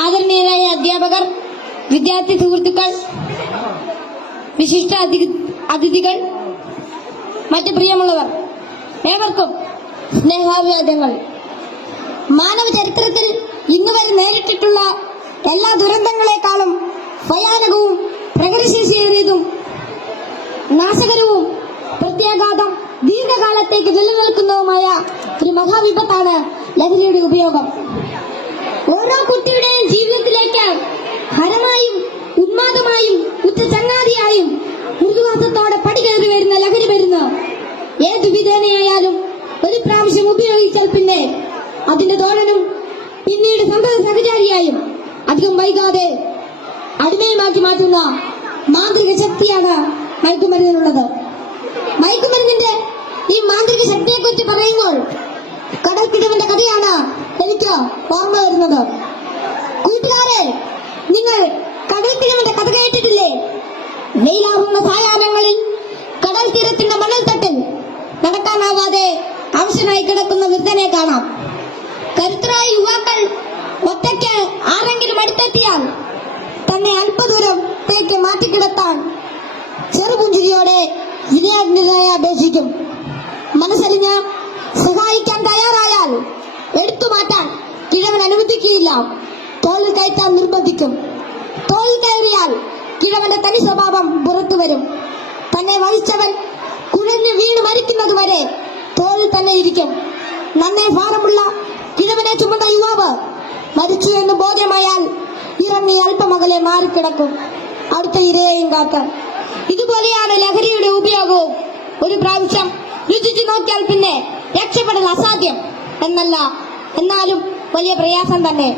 ആദരണീയരായ അധ്യാപകർ, വിദ്യാർത്ഥി സുഹൃത്തുക്കൾ, വിശിഷ്ട അതിഥികൾ, മറ്റ് പ്രിയമുള്ളവർ, ഏവർക്കും സ്നേഹാഭിവാദ്യങ്ങൾ. മാനവ ചരിത്രത്തിൽ ഇന്നുവരെ നേരിട്ടിട്ടുള്ള എല്ലാ ദുരന്തങ്ങളെക്കാളും ഭയാനകവും പ്രകൃതിശേഷിയേറിയതും നാശകരവും പ്രത്യാഘാതം ദീർഘകാലത്തേക്ക് നിലനിൽക്കുന്നതുമായ ഒരു മഹാവിപത്താണ് ലഹരിയുടെ ഉപയോഗം. ഓരോ കുട്ടിയുടെയും ജീവിതത്തിലേക്ക് ഹരമായും ഉന്മാദമായും ഉറ്റ ചങ്ങാതിയായും മൃദുവാസത്തോടെ പടികയറി വരുന്ന ലഹരി മരുന്ന് ഏതു വിധേനയായാലും ഒരു പ്രാവശ്യം ഉപയോഗിച്ചാൽ പിന്നെ അതിന്റെ തോഴനും പിന്നീട് സന്തത സഹചാരിയായും അധികം വൈകാതെ അടിമയുമാക്കി മാറ്റുന്ന മാന്ത്രിക ശക്തിയാണ് മയക്കുമരുന്നിനുള്ളത്. മയക്കുമരുന്നിന്റെ ഈ മാന്ത്രിക ശക്തിയെക്കുറിച്ച് പറയുമ്പോൾ കടൽക്കിടവിന്റെ കഥയാണ് എനിക്ക് ഓർമ്മ വരുന്നത്. കൂട്ടുകാരെ, നിങ്ങൾ കടൽക്കിടവിന്റെ കഥ കേട്ടിട്ടില്ലേ? വെയിലാവുന്ന സായാഹ്നങ്ങളിൽ കടൽ തീരത്തിന്റെ മണൽത്തട്ടിൽ നടക്കാനാവാതെ അവശനായി കിടക്കുന്ന വൃദ്ധനെ കാണാം. കരുത്തരായ യുവാക്കൾ ഒറ്റയ്ക്ക് ആരെങ്കിലും അടുത്തെത്തിയാൽ തന്നെ അല്പദൂരത്തേക്ക് മാറ്റിക്കിടത്താൻ ചെറുപുഞ്ചിരിയോടെ വിനയാജ്ഞനായി അപേക്ഷിക്കും. മനസ്സറിഞ്ഞ് സഹായിക്കാൻ തയ്യാറായാൽ എടുത്തു മാറ്റാൻ കിഴവൻ അനുവദിക്കുകയില്ല. തോളിൽ കയറ്റാൻ നിർബന്ധിക്കും. തോളിൽ കയറിയാൽ കിഴവന്റെ തനി സ്വഭാവം പുറത്തു വരും. തന്നെ വഹിച്ചവൻ കുഴഞ്ഞു വീണ് മരിക്കുന്നതുവരെ തോളിൽ തന്നെ ഇരിക്കും. നന്നേ ഭാരമുള്ള കിഴവനെ ചുമന്ന യുവാവ് മരിച്ചു എന്ന് ബോധ്യമായാൽ ഇറങ്ങി അല്പമകലെ മാറിക്കിടക്കും, അടുത്ത ഇരയെയും കാത്ത്. ഇതുപോലെയാണ് ലഹരിയുടെ ഉപയോഗവും. ഒരു പ്രാവശ്യം രുചിച്ചു നോക്കിയാൽ പിന്നെ രക്ഷപ്പെടൽ അസാധ്യം എന്നല്ല, എന്നാലും വലിയ പ്രയാസം തന്നെ.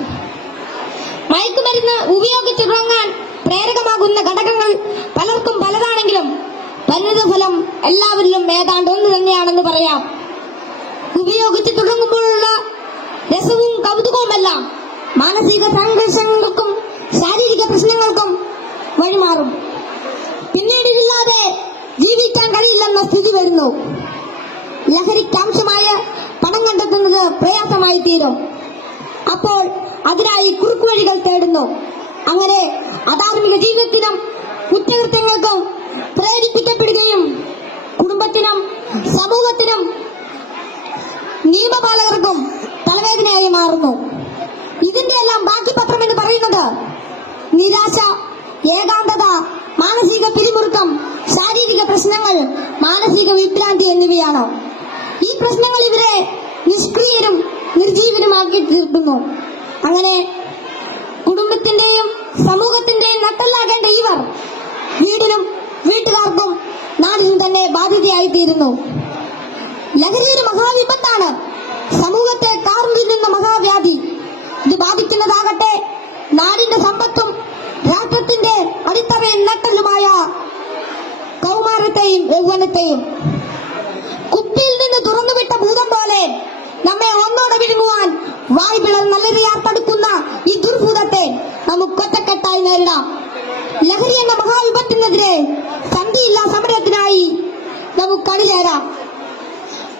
മയക്കുമരുന്ന് ഉപയോഗിച്ചു തുടങ്ങാൻ പ്രേരകമാകുന്ന ഘടകങ്ങൾ പലർക്കും പലതാണെങ്കിലും പരിണിതഫലം എല്ലാവരിലും ഏതാണ്ട് ഒന്ന് തന്നെയാണെന്ന് പറയാം. ഉപയോഗിച്ച് തുടങ്ങുമ്പോഴുള്ള രസവും കൗതുകവുമെല്ലാം മാനസിക സംഘർഷങ്ങൾക്കും ശാരീരിക പ്രശ്നങ്ങൾക്കും വഴിമാറും. പിന്നീട് ഇതില്ലാതെ ജീവിക്കാൻ കഴിയില്ലെന്ന സ്ഥിതി വരുന്നു. ലഹരിക്കാംശമായ പണം കണ്ടെത്തുന്നത് പ്രയാസമായി തീരും. അപ്പോൾ അതിനായി കുറുക്കുവഴികൾ തേടുന്നു. അങ്ങനെ അധാർമിക ജീവിതത്തിനും കുറ്റകൃത്യങ്ങൾക്കും പ്രേരിപ്പിക്കപ്പെടുകയും കുടുംബത്തിനും സമൂഹത്തിനും നിയമപാലകർക്കും തലവേദനയായി മാറുന്നു. ഇതിന്റെ എല്ലാം ബാക്കി പത്രം എന്ന് പറയുന്നത് നിരാശ, ഏകാന്തത, മാനസിക പിരിമുറുക്കം, ശാരീരിക പ്രശ്നങ്ങൾ, മാനസിക വിഭ്രാന്തി എന്നിവയാണ്. ഈ പ്രശ്നങ്ങൾ ഇവരെ നിഷ്ക്രിയരും നിർജീവനുമാക്കി തീർക്കുന്നു. അങ്ങനെ കുടുംബത്തിന്റെയും സമൂഹത്തിന്റെയും നട്ടല്ലാകേണ്ട ഇവർ വീടിനും വീട്ടുകാർക്കും നാടിനും തന്നെ ബാധ്യതയായി തീരുന്നു. ലഹരി ഒരു മഹാവിപത്താണ്, സമൂഹത്തെ കാർന്നിരുന്ന മഹാവ്യാധി. ഇത് ബാധിക്കുന്നതാകട്ടെ നാടിന്റെ സമ്പത്തും രാഷ്ട്രത്തിന്റെ അടിത്തറയും നട്ടലുമായ കൗമാരത്തെയും യൗവനത്തെയും. കുപ്പിയിൽ നിന്ന് തുറന്നുവിട്ട ഭൂതം പോലെ നമ്മെ ഒന്നോടെ വിഴുങ്ങുവാൻ വായ്പിളർ നല്ലറിയാത്തടുക്കുന്ന ഈ ദുർഭൂതത്തെ നമുക്കൊറ്റക്കെട്ടായി നേരിടാം. ലഹരി എന്ന മഹാവിപത്തിനെതിരെ സന്ധിയില്ലാ സമരത്തിനായി നമുക്ക് അണിചേരാം.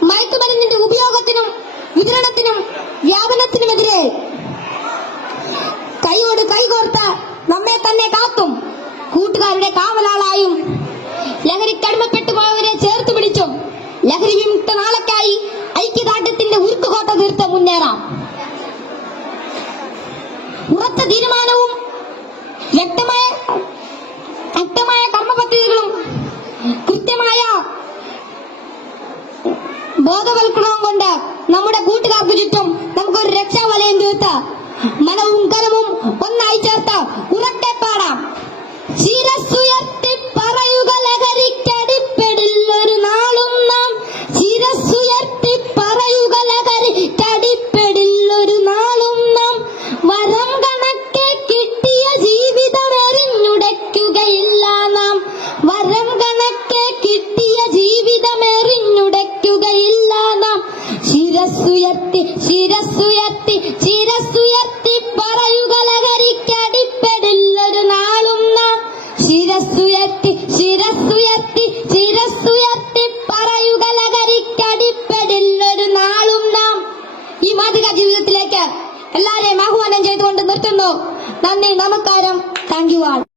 മയക്കുമരുന്നിന്റെ ഉപയോഗത്തിനും വിതരണത്തിനും വ്യാപനത്തിനുമെതിരെ കൈയോട് കൈകോർത്ത് നമ്മെ തന്നെ കാത്തും കൂട്ടുകാരുടെ കാവലാളായും ലഹരിക്കടിമപ്പെട്ടു പോയവരെ ചേർത്ത് പിടിച്ചും ലഹരി വിമുക്ത നാളേക്കായി ഐക്യദാർഢ്യത്തിന്റെ ഉരുക്കുകോട്ട തീർത്ത് മുന്നേറാം. ഉറച്ച തീരുമാനവും വ്യക്തമായ കർമ്മപദ്ധതികളും കൃത്യമായ ബോധവൽക്കരണവും കൊണ്ട് നമ്മുടെ കൂട്ടുകാർക്ക് ചുറ്റും നമുക്കൊരു രക്ഷാവലയം തീർത്ത് മനവും കരവും ഒന്നായി ചേർത്ത് ഉറക്കെ പാടാം. ശിരസ്സുയർത്തി പറയുക ലഹരിക്കടിപ്പെടില്ലൊരു നാളും നാം. ശിരസ്സുയർത്തി പറയുക ലഹരിക്കടിപ്പെടില്ലൊരു നാളും നാം. വരം കണക്കെ കിട്ടിയ ജീവിതം എറിഞ്ഞുടയ്ക്കുകയില്ല നാം. വരം കണക്കെ കിട്ടിയ ജീവിതം എറിഞ്ഞുടയ്ക്കുകയില്ല നാം. ശിരസ്സുയർത്തി ശിരസ്സുയർത്തി ശിരസ്സുയർത്തി പറയുക ലഹരിക്കടിപ്പെടില്ല നിർത്തുന്നു. നന്ദി, നമസ്കാരം. Thank you all.